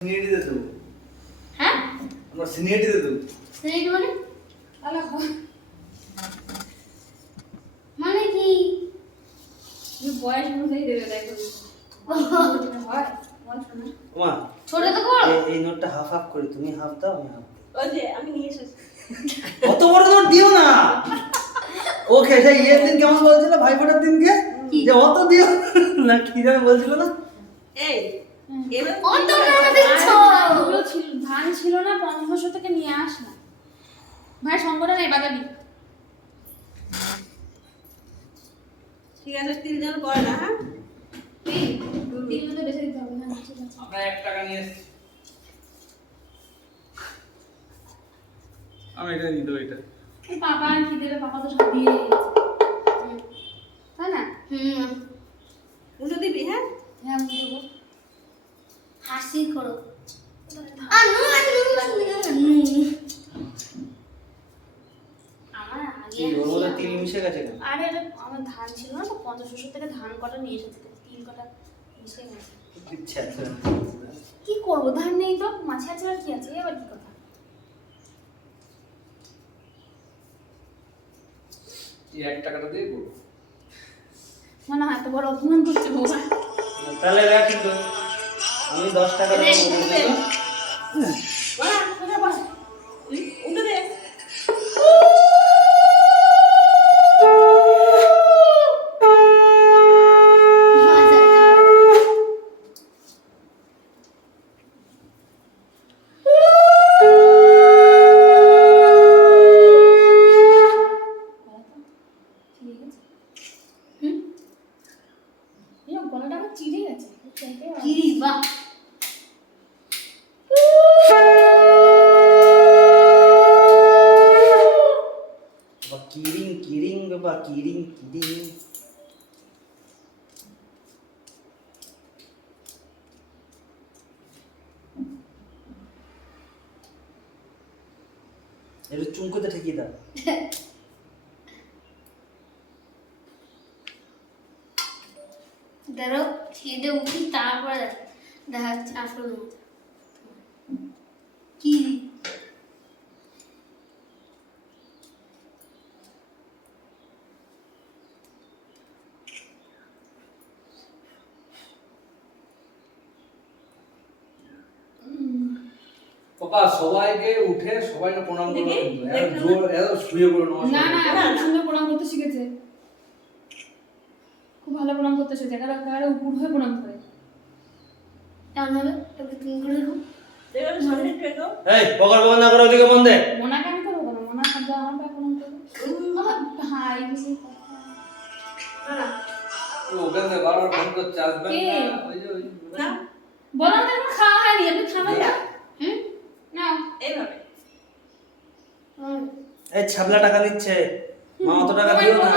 Seniority দিয়ে দেবো। হ্যাঁ? আমরা সিনিয়রিটি দিয়ে দেবো। স্নেক মানে? হয় মানে কি? তুমি বয়স অনুযায়ী দেবে দেখো হয় ওমা ছোট তো বড়। এই- নোটটা হাফ হাফ করি তুমি হাফ দাও আমি হাফ ওই যে আমি নিয়ে এসেছি। অত বড় নোট দিও না। ওকে সেই ইয়ের দিন কেমন বলছিল ভাই ফোটার দিনকে যে অত দিও না কি যেন বলছিল না? এই ধান ছিল না পঞ্চাশ থেকে নিয়ে আস না ভাই সঙ্গটা নেই বাজাবি ঠিক আছে তিনজন করে না হ্যাঁ দিতে হবে আমরা এক টাকা নিয়ে এসেছি আমি এটা নিয়ে এটা। পাপা আর কি দেবে? পাপা তো সব দিয়ে তাই না? হুম। উল্টো দিবি হ্যাঁ হ্যাঁ আমি দেবো। হাসি করো আনু আনু আনু আমার কি আগে ওর মধ্যে তিল মিশে গেছে কেন? আরে আমার ধান ছিল না তো পঞ্চাশ বছর থেকে ধান কটা নিয়ে এসেছে তিন কটা মিশে গেছে। কি করব? ধান নেই তো মাছে আছে আর কি আছে? এবার কি কথা? এক টাকাটা দিয়ে না না এত বড় অপমান করছে বাবা। তাহলে আমি দশ টাকা দেবো বলছি তো। বলা সোজা বল উল্টো দে চিড়ে গেছে হুম এই গলাটা আমার চিড়ে গেছে চাইতে কি বাহ বাবা কিরিং কিরিং বাবা কিরিং কিরিং একটু চুমকোতে ঠেকিয়ে দাও। ধরো খেয়ে উঠি তারপরে দেখা আসল কি পাপা সবাইকে উঠে সবাইকে প্রণাম করো। জোর এত শুয়ে পড়ো না না এখন সুন্দর প্রণাম করতে শিখেছে। খুব ভালো প্রণাম করতে শিখেছে। একারা একারা উপর হয়ে প্রণাম করে। করে এই করো ওদিকে মন দে কেন? মোনা খাদ্য আমার পায়ে প্রণাম ভাই ওখান থেকে বারবার ফোন করছে আসবেন না। না। খাওয়া হয়নি আপনি খাবেন না। না এইভাবে এই ছাবলা টাকা দিচ্ছে। মা অত টাকা দিও না।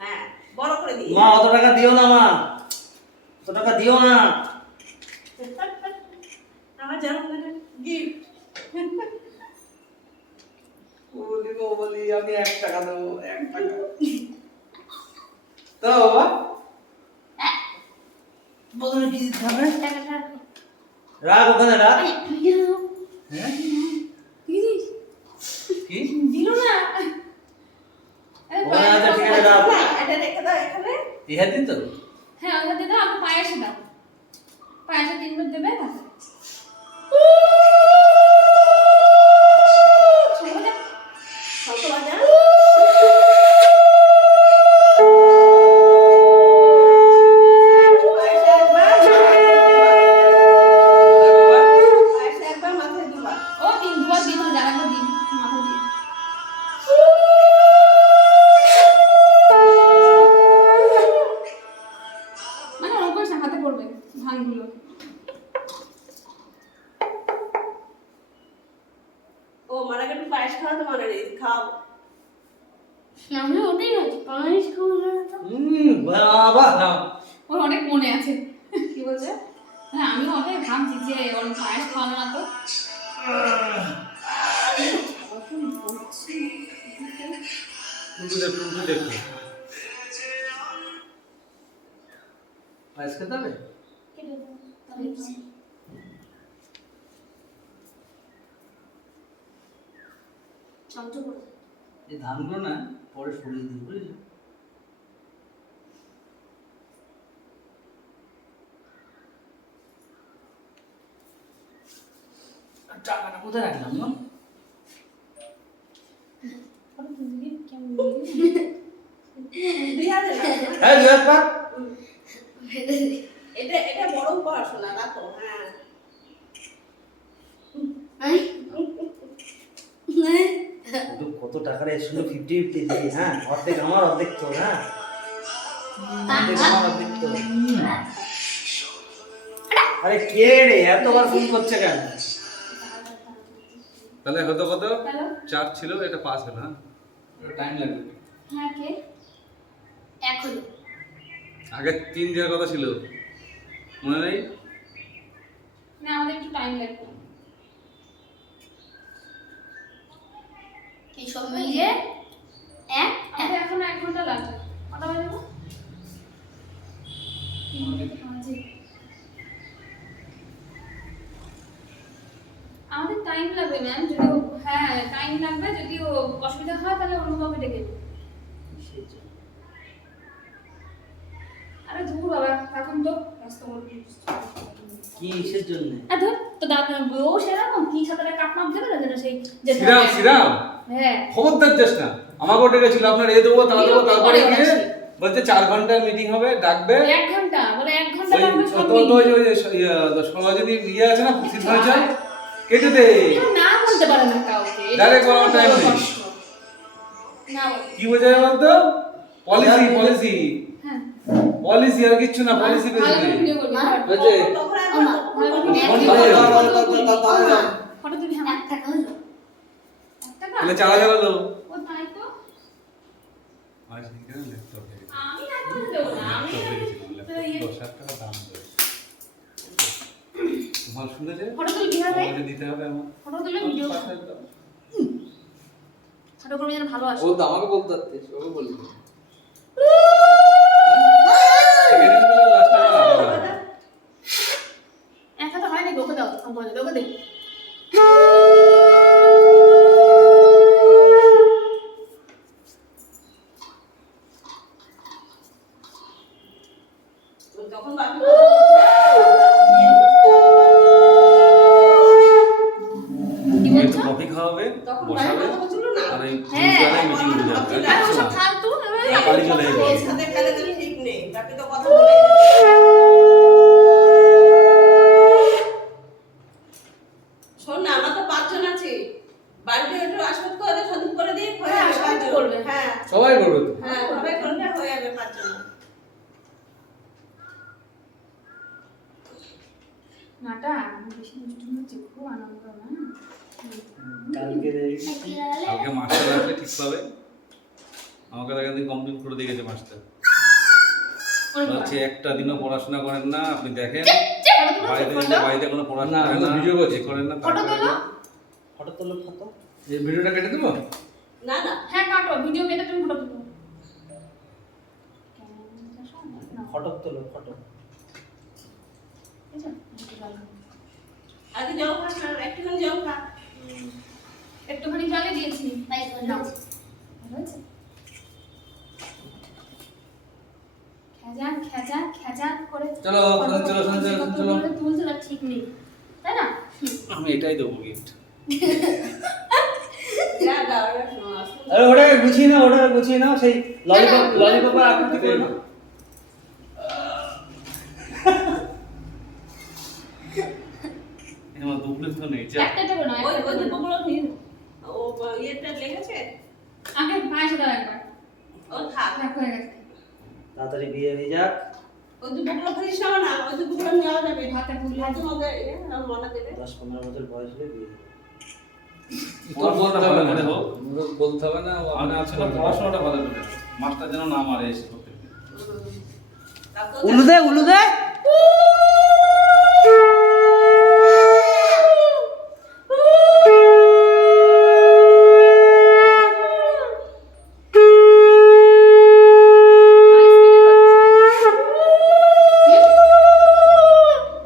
হ্যাঁ বড় করে দিই। মা অত টাকা দিও না মা। অত টাকা দিও না। আমার জন্মদিনের গিফট বলি বলি আমি এক টাকা দেবো এক টাকা। তো বাবা। প্রথমে কি দিতে হবে? রাখ। ওখানে রাখ। হ্যাঁ? দিদিস কি? দিল না। আরে ওখানে আছে ঠিক আছে রাখ এটা রেখে দাও এখানে। ইহা দিন তো। হ্যাঁ ওটা দিয়ে দাও আমাকে পায়েসে দাও। পায়েসে তিন দেবে তারপরে পড়বে ধানগুলো ও মারাকে একটু পায়েস খাওয়াতে মনে নেই খাওয়াবো আমি ওটাই বলছি পায়েস খাব বাবা। ওর অনেক মনে আছে। কি বলছে? হ্যাঁ আমি অনেক ভাবছি যে ওর পায়েস খাওয়ানো না তো দেখো। পায়েস খেতে হবে এই ধানগুলো না পরে সরিয়ে দিই বুঝলি? টাকাটা কোথায় রাখলাম না হ্যাঁ তো কত টাকার এসেছিল ফিফটি ফিফটি দিই হ্যাঁ? অর্ধেক আমার অর্ধেক তোর হ্যাঁ? অর্ধেক আমার অর্ধেক তোর। আরে। কে রে? এতবার ফোন করছে কেন? তাহলে হতো কত? চার ছিল এটা পাঁচ হলো হ্যাঁ? টাইম লাগবে। হ্যাঁ কে? হলো। আগে তিন দেওয়ার কথা ছিল। মনে নেই? না আমাদের একটু টাইম লাগবে। এই সব মিলিয়ে এক এখন এক ঘণ্টা লাগবে। কটা বাজে। আমাদের টাইম লাগবে ম্যাম যদি হ্যাঁ টাইম লাগবে। যদি অসুবিধা হয় তাহলে অন্য কাউকে ডেকে আরে দূর বাবা এখন তো ব্যস্ত কি কিসের জন্য? আর ধর তো দাদা ও সেরকম কি সাঁতারে কাট মাপ দেবে না যেটা সেই শ্রীরাম হ্যাঁ খবরদার যাস না আমাকেও ডেকেছিল আপনার এ দেবো তা দেবো তারপরে গিয়ে বলছে চার ঘণ্টার মিটিং হবে ডাকবে এক ঘণ্টা বলে এক ঘণ্টা ওই লাগবে সব তো- তো- তো মিলিয়ে। ওই যে স- ইয়া, ইয়ে আছে না সিদ্ধাঞ্চল কেটে দে না বলতে পারে না কাউকে হচ্ছে বলার time নেই। কি বোঝায় বলতো পলিসি পলিসি হ্যাঁ পলিসি আর কিচ্ছু না পলিসি তাহলে চালা চালালো তো। আর সেখানে ল্যাপটপ গেছে। আমি না করে দেবো না আমি ল্যাপটপ গেছিল তো ল্যাপটপ দশ হাজার টাকা দাম দেবে তোমার শুনেছে ফটো তুলবি ভাই? তোমাকে দিতে হবে আমার। ফটো তুলে ভিডিও? পাঁচ হাজার দাও। ফটো করবি যেন ভালো আছে ও তো আমাকে বলতে ওকে বলবি তখন বসাবে। বাইরে কথা বলছিল না? আর এই হ্যাঁ, মিটিং হয়ে যাবে আর আর আর ওসব কিছু না। ফালতু পানি চলে এর সাথে খেলে তো ঠিক নেই তাকে তো কথা বলে শোন না আমরা তো পাঁচজন আছি। বাড়িতে একটু আসবাব করে সদুপ করে দিয়ে হয়ে হ্যাঁ, সবাই করবে। হ্যাঁ। সবাই করবে তো? হ্যাঁ সবাই করলে হয়ে যাবে পাঁচজন। নাটা আমি বেশি দুষ্টু হচ্ছে খুব আনন্দ না কালকে কালকে মাস্টার আসলে ঠিক পাবে আমাকে তো একদিন কমপ্লেন করে দিয়ে গেছে মাস্টার। বলছে একটা দিনও পড়াশোনা করেন না আপনি দেখেন। বাড়িতে বাড়িতে কোনো পড়াশোনা করেন না video করছি। করেন না ফটো তোলো। ফটো তোলো ফটো। এই ভিডিওটা কেটে দেবো? না না। হ্যাঁ কাটো। ভিডিও কেটে তুমি ফটো তুলো। ফটো তোলো ফটো। আগে জল খা একটুখানি জল খা একটুখানি জলে দিয়েছি বাইশ হলো নাও। ভালো হয়েছে? খেজা খেজা খেজা করে চলো, চলো, চলো, চলো। তুলছে তার ঠিক নেই তাই না আমি এটাই দেবো গিফট। আরে ওটাকে গুছিয়ে নাও ওটাকে গুছিয়ে নাও সেই ললিপপ ললিপপের আকৃতি করে নাও দুপুরে নেই একটা একটা করে ওই ওই একটা করে নাও। দুপুরগুলো নিন। ও ইয়েটা লেগেছে আগে পায়েসে দাও একবার ও থাক। থাক হয়ে গেছে। তাড়াতাড়ি বিয়ে হয়ে যাক। ওই দুপুরগুলো ফিরিস না না ওই দুপুরগুলো নেওয়া যাবে। হাতে ভুলে হাতে মধ্যে ইয়ে, মনে দেবে। দশ পনেরো বছর বয়স হলে বিয়ে বলতে হবে না হোক। আমাকে বলতে হবে না ও আমি আপনি আজকে পড়াশোনাটা ভালো করে মাস্টার যেন না মারে এসে উলু দে উলু দে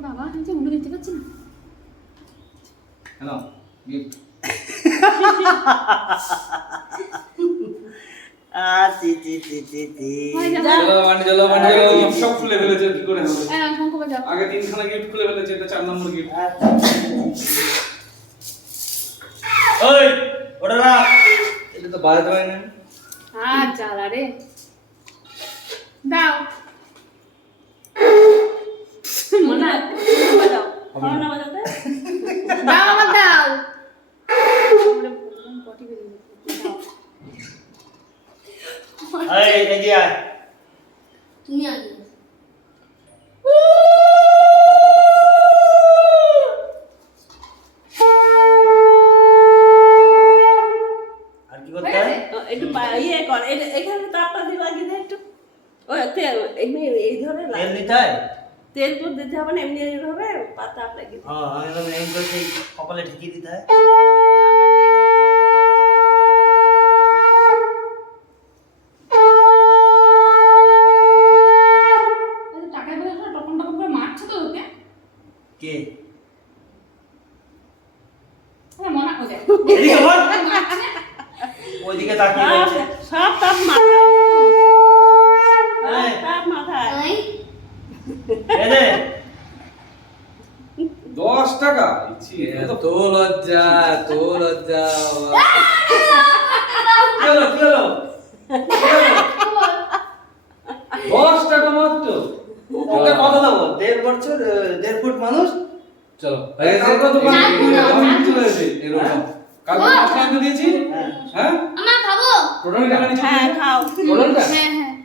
বাবা আমি যে উড়ে দিতে পারছি না কেন গিফট আহ, ছি, ছি, ছি, ছি, ছি। ভাই যাও। চলো বান্ডি চলো বান্ডি চলো Gift খুলে ফেলেছে হ্যাঁ চার নম্বর আচ্ছা। তো না আর জ্বালা রে দাও মনে হয় বাজাও হবে না বাজাতে দাও আমার দাও ওরে বললাম পটি বেরিয়ে গেছে। দাও। এই এগিয়ে আয় তুমি আগে আর কি করতে হয়ে হয় গেছে? ও, একটু পা- ইয়ে কর এটা এখানে তাপটা দিয়ে লাগিয়ে দে একটু। ও তেল এমনি এই ধরনের তেল। নিতে হয়? তেল তো দিতে হবে না এমনি এইভাবে পাতা লাগিয়ে হ্যাঁ আমি এই করে কপালে ঢেকে দিতে হয় ওই যে টাকার বদলে সব টকন টকন করে মারছে তো ওকে কে আমার মনে হয় দেখ এদিকে বল মারছে ওইদিকে তাকিয়ে সব বলছে সব তাপ মাথায় এই, তাপ মাথায় এই এ দে। দশ টাকা ইচ্ছি তো লজ্জা তো লজ্জা কি হলো কি হলো দশ টাকা মাত্র ওকে কথা দেবো দেড় বছর দেড় ফুট মানুষ? চলো। হয়ে? কালকে আনতে দিয়েছি? হ্যাঁ। হ্যাঁ? আমার খাব। হ্যাঁ খাও। হ্যাঁ হ্যাঁ।